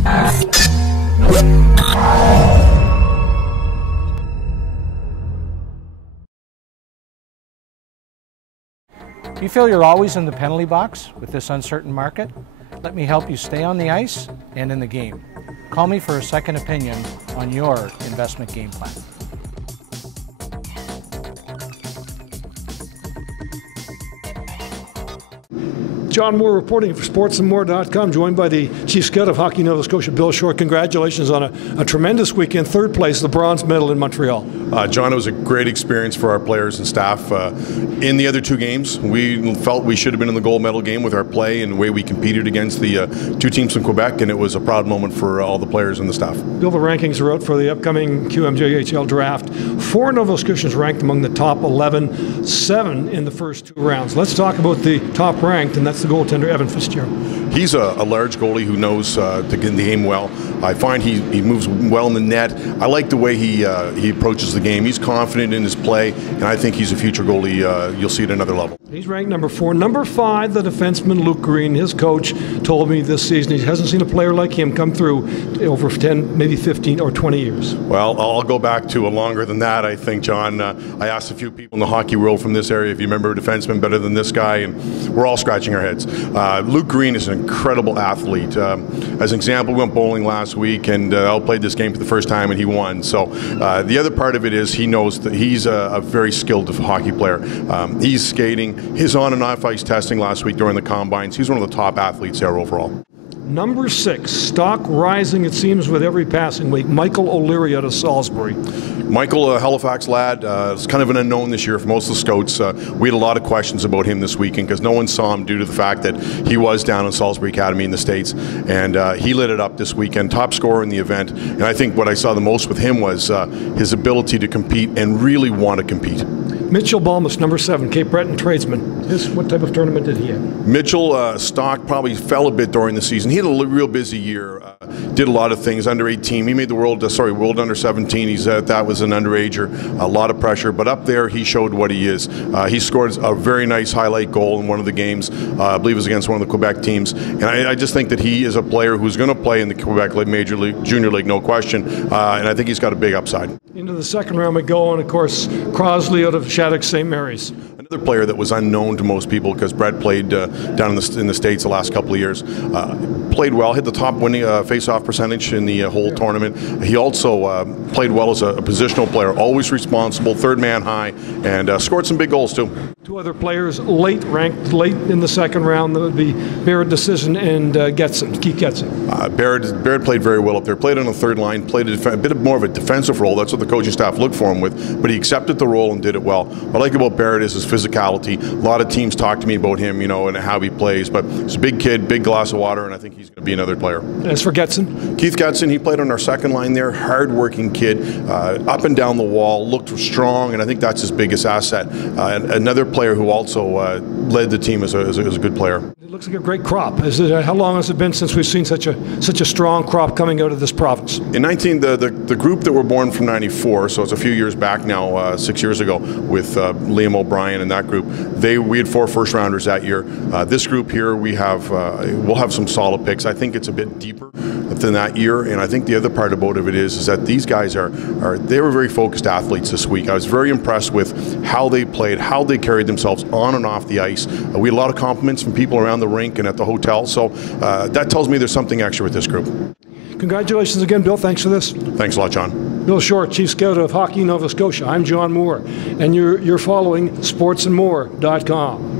You feel you're always in the penalty box with this uncertain market? Let me help you stay on the ice and in the game. Call me for a second opinion on your investment game plan. John Moore reporting for sportsandmore.com, joined by the Chief Scout of Hockey Nova Scotia, Bill Short. Congratulations on a tremendous weekend, third place, the bronze medal in Montreal. John, it was a great experience for our players and staff. In the other two games, we felt we should have been in the gold medal game with our play and the way we competed against the two teams from Quebec, and it was a proud moment for all the players and the staff. Bill, the rankings are out for the upcoming QMJHL draft. 4 Nova Scotians ranked among the top 11, 7 in the first 2 rounds. Let's talk about the top ranked, and that's the goaltender, Evan Fitzpatrick. He's a large goalie who knows to get the game well. I find he moves well in the net. I like the way he approaches the game. He's confident in his play, and I think he's a future goalie. You'll see at another level. He's ranked number 4. Number 5, the defenseman Luke Green. His coach told me this season he hasn't seen a player like him come through over 10, maybe 15 or 20 years. Well, I'll go back to longer than that, I think, John. I asked a few people in the hockey world from this area if you remember a defenseman better than this guy, and we're all scratching our heads. Luke Green is an incredible athlete. As an example, we went bowling last week, and I played this game for the first time, and he won. So the other part of it is he knows that he's a very skilled hockey player. He's skating. His on and off ice testing last week during the combines. He's one of the top athletes there overall. Number 6, stock rising, it seems, with every passing week. Michael O'Leary out of Salisbury. Michael, a Halifax lad, is kind of an unknown this year for most of the scouts. We had a lot of questions about him this weekend because no one saw him due to the fact that he was down in Salisbury Academy in the States. And he lit it up this weekend, top scorer in the event. And I think what I saw the most with him was his ability to compete and really want to compete. Mitchel Balmas, number 7, Cape Breton tradesman. What type of tournament did he have? Mitchell, stock probably fell a bit during the season. He had a real busy year. Did a lot of things. Under 18, he made the world under 17. He's that was an underager. A lot of pressure, but up there he showed what he is. He scored a very nice highlight goal in one of the games. I believe it was against one of the Quebec teams. And I just think that he is a player who's going to play in the Quebec Major League, Junior League, no question. And I think he's got a big upside. Into the second round we go, and of course Crosley out of Shattuck St. Mary's. Another player that was unknown to most people because Brett played down in the States the last couple of years. Played well, hit the top winning face-off percentage in the whole tournament. He also played well as a positional player, always responsible, third man high, and scored some big goals too. 2 other players ranked late in the second round. That would be Barrett Decision and Keith Getson. Barrett played very well up there. Played on the third line, played a bit more of a defensive role. That's what the coaching staff looked for him with, but he accepted the role and did it well. What I like about Barrett is his physicality. A lot of teams talk to me about him, and how he plays, but he's a big kid, big glass of water, and I think he's going to be another player. As for Getson? Keith Getson, he played on our second line there, hard-working kid, up and down the wall, looked strong, and I think that's his biggest asset. Another player who also led the team as a good player. It looks like a great crop. How long has it been since we've seen such a strong crop coming out of this province? In the group that were born from '94, so it's a few years back now, 6 years ago, with Liam O'Brien and that group. We had 4 first-rounders that year. This group here, we'll have some solid picks. I think it's a bit deeper than that year, and I think the other part about it is that these guys they were very focused athletes this week. I was very impressed with how they played, how they carried themselves on and off the ice. We had a lot of compliments from people around the rink and at the hotel, so that tells me there's something extra with this group. Congratulations again, Bill. Thanks for this. Thanks a lot, John. Bill Short, Chief Scout of Hockey Nova Scotia. I'm John Moore, and you're following sportsandmore.com.